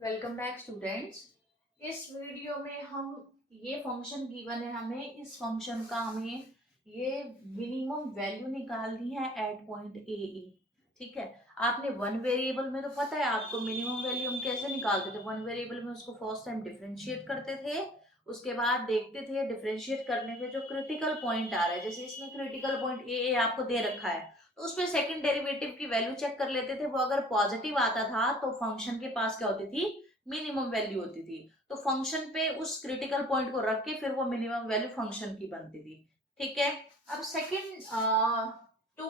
Welcome back students. इस video में हम ये फंक्शन गिवन है, हमें इस फंक्शन का हमें ये मिनिमम वैल्यू निकालनी है एट पॉइंट ए ए। ठीक है, आपने वन वेरिएबल में तो पता है आपको मिनिमम वैल्यू हम कैसे निकालते थे। वन वेरिएबल में उसको फर्स्ट टाइम डिफरेंशिएट करते थे, उसके बाद देखते थे डिफरेंशिएट करने पे जो क्रिटिकल पॉइंट आ रहा है, जैसे इसमें क्रिटिकल पॉइंट ए ए आपको दे रखा है, तो उस पर सेकंड डेरिवेटिव की वैल्यू चेक कर लेते थे। वो अगर पॉजिटिव आता था तो फंक्शन के पास क्या होती थी, मिनिमम वैल्यू होती थी। तो फंक्शन पे उस क्रिटिकल पॉइंट को रख के फिर वो मिनिमम वैल्यू फंक्शन की बनती थी। ठीक है, अब सेकंड टू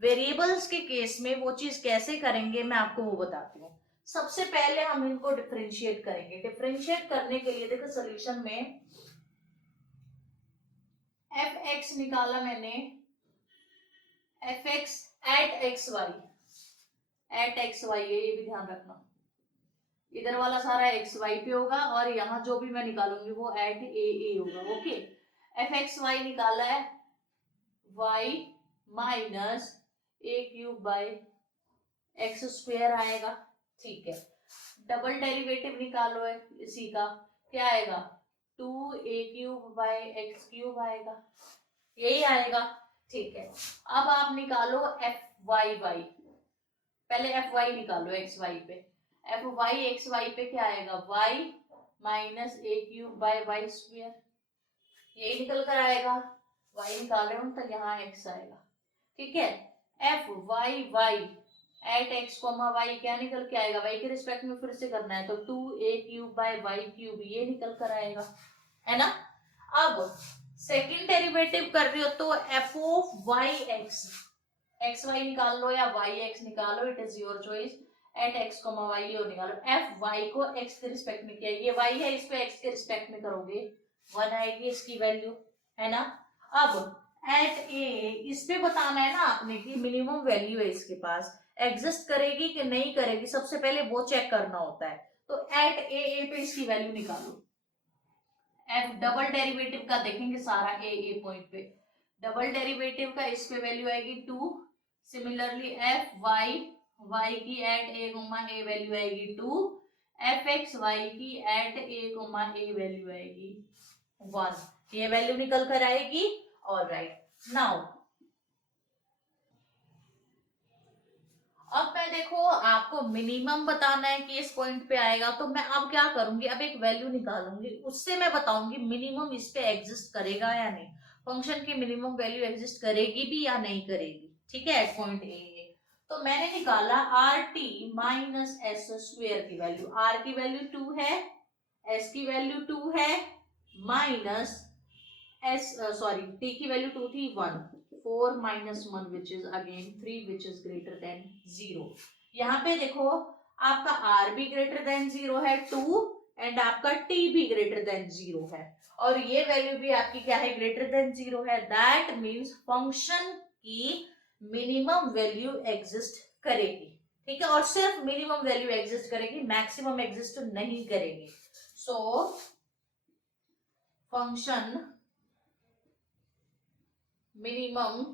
वेरिएबल्स के केस में वो चीज कैसे करेंगे मैं आपको वो बताती हूँ। सबसे पहले हम इनको डिफरेंशिएट करेंगे। डिफरेंशिएट करने के लिए देखो सोल्यूशन में एफ एक्स निकाला मैंने, F X at X Y, at X Y है, ये भी ध्यान रखना। इधर वाला सारा एक्स वाई पे होगा और यहाँ जो भी मैं निकालूंगी वो एट ए ए होगा। ओके, एफ एक्स वाई निकाला है, Y minus A cube by X square आएगा। ठीक है, डबल डेरिवेटिव निकालो है इसी का, क्या आएगा, two A cube by X cube आएगा, यही आएगा। ठीक है, अब आप निकालो एफ वाई वाई, पहले एफ वाई निकालो एक्स वाई पे। एफ वाई एक्स वाई पे क्या आएगा, Y minus A cube by Y square, यही निकल कर आएगा। वाई निकाल रहे हो तो यहाँ एक्स आएगा। ठीक है, F Y Y at X comma Y क्या निकल के आएगा, वाई के रिस्पेक्ट में फिर से करना है तो two A cube by Y cube, ये निकल कर आएगा, है ना। अब सेकंड डेरिवेटिव कर रही हो तो F of Y X, X Y निकाल लो या वाई एक्स निकालो, it is your choice. At X comma Y और निकालो, एफ वाई को एक्स के रिस्पेक्ट में किया, ये वाई है, इसको एक्स के रिस्पेक्ट में करोगे वन आएगी इसकी वैल्यू, है ना। अब एट ए, इस पे बताना है ना आपने कि मिनिमम वैल्यू है इसके पास, एग्जिस्ट करेगी कि नहीं करेगी, सबसे पहले वो चेक करना होता है। तो एट ए ए पे इसकी वैल्यू निकालो। एफ डबल डेरिवेटिव का देखेंगे सारा ए ए पॉइंट पे, डबल डेरिवेटिव का इस पे वैल्यू आएगी two. Similarly F Y Y की at A comma A value आएगी टू, एफ एक्स वाई की at A comma A value आएगी वन, ये वैल्यू निकल कर आएगी। ऑल राइट, नाउ अब मैं देखो आपको मिनिमम बताना है कि इस पॉइंट पे आएगा, तो मैं अब क्या करूंगी, अब एक वैल्यू निकालूंगी, उससे मैं बताऊंगी मिनिमम इस पे एग्जिस्ट करेगा या नहीं, फंक्शन की मिनिमम वैल्यू एग्जिस्ट करेगी भी या नहीं करेगी। ठीक है, एट पॉइंट ए। तो मैंने निकाला R T minus S square की वैल्यू, आर की वैल्यू टू है, एस की वैल्यू टू है, माइनस एस सॉरी टी की वैल्यू टू थी one, four minus one which is again three which is greater than zero. यहाँ पे देखो आपका आर भी ग्रेटर देन जीरो है टू, एंड आपका टी भी ग्रेटर देन जीरो है, और ये वैल्यू भी आपकी क्या है, ग्रेटर देन जीरो है। दैट मीन्स फंक्शन की मिनिमम वैल्यू एग्जिस्ट करेगी। ठीक है, और सिर्फ मिनिमम वैल्यू एग्जिस्ट करेगी, मैक्सिमम एग्जिस्ट नहीं करेगी। So function minimum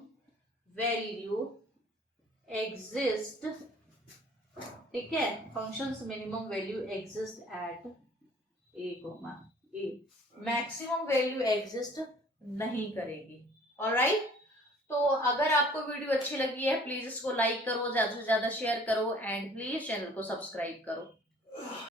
value exist, ठीक है, functions minimum value exist at A comma A, maximum value exist नहीं करेगी। ऑलराइट, तो अगर आपको वीडियो अच्छी लगी है प्लीज इसको लाइक करो, ज्यादा से ज्यादा शेयर करो, एंड प्लीज चैनल को सब्सक्राइब करो।